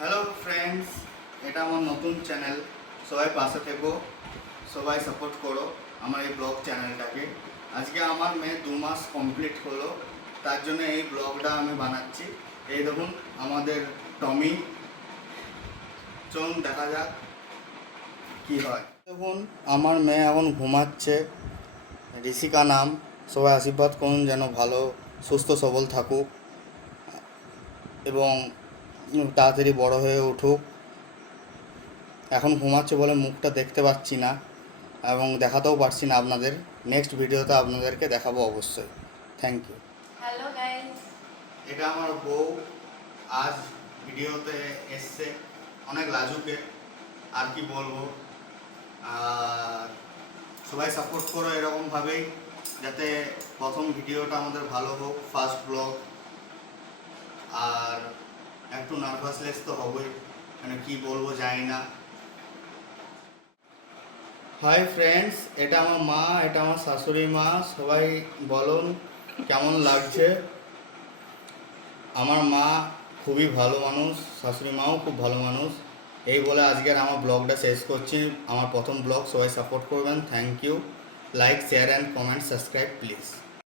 Hello friends, এটা আমার নতুন চ্যানেল। সবাই পাশে থেকো, সবাই সাপোর্ট করো আমার এই ব্লগ চ্যানেলটাকে। আজকে আমার মেয়ে 2 মাস কমপ্লিট হলো, তার জন্য এই ব্লগটা আমি বানাচ্ছি। এই দেখুন আমাদের টমি, চলুন দেখা যাক কি হয়। দেখুন আমার মেয়ে এখন ঘুমাচ্ছে, ঋষিকা নাম। সবাই আশীর্বাদ করুন যেন ভালো সুস্থ সবল থাকুক এবং তাড়াতাড়ি বড় হয়ে উঠুক। এখন ঘুমাচ্ছে বলে মুখটা দেখতে পাচ্ছি না এবং দেখাতেও পারছি না আপনাদের। নেক্সট ভিডিওতে আপনাদেরকে দেখাবো অবশ্যই। Thank you. হ্যালো গাইস, এটা আমার বউ আজ ভিডিওতে এসছে, অনেক লাজুকে, আর কি বলবো। আর সবাই সাপোর্ট করো এরকমভাবেই, যাতে প্রথম ভিডিওটা আমাদের ভালো হোক, ফার্স্ট ব্লগ। আর একটু নার্ভাসলেস তো হবেই, মানে কি বলবো জানি না। হাই ফ্রেন্ডস, এটা আমার মা, এটা আমার শাশুড়ি মা। সবাই বলুন কেমন লাগছে। আমার মা খুবই ভালো মানুষ, শাশুড়ি মাও খুব ভালো মানুষ। এই বলে আজকের আমার ব্লগটা শেষ করছি। আমার প্রথম ব্লগ, সবাই সাপোর্ট করবেন। Thank you. Like, share and comment, subscribe please.